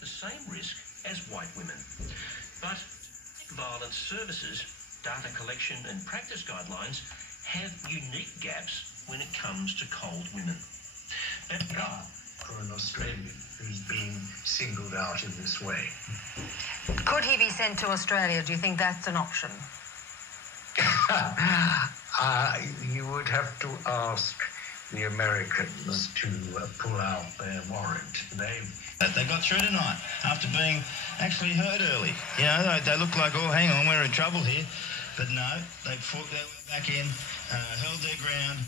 the same risk as white women. But violence services, data collection and practice guidelines have unique gaps when it comes to cold women. For an Australian who's been singled out in this way. Could he be sent to Australia? Do you think that's an option? You would have to ask the Americans to pull out their warrant. They got through tonight after being actually heard early. You know, they look like, oh, hang on, we're in trouble here. But no, they fought their way back in, held their ground.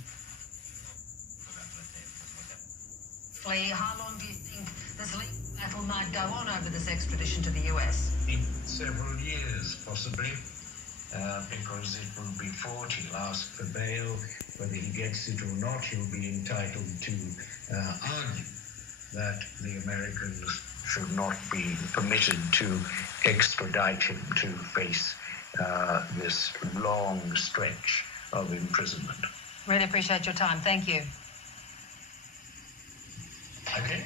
How long do you think this legal battle might go on over this extradition to the US? Several years, possibly, because it will be fought. He'll ask for bail. Whether he gets it or not, he'll be entitled to argue that the Americans should not be permitted to extradite him to face this long stretch of imprisonment. Really appreciate your time. Thank you. Okay.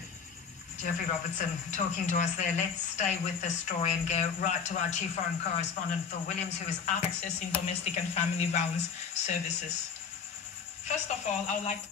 Jeffrey Robertson talking to us there. Let's stay with this story and go right to our chief foreign correspondent, Phil Williams, who is out accessing domestic and family violence services. First of all, I would like to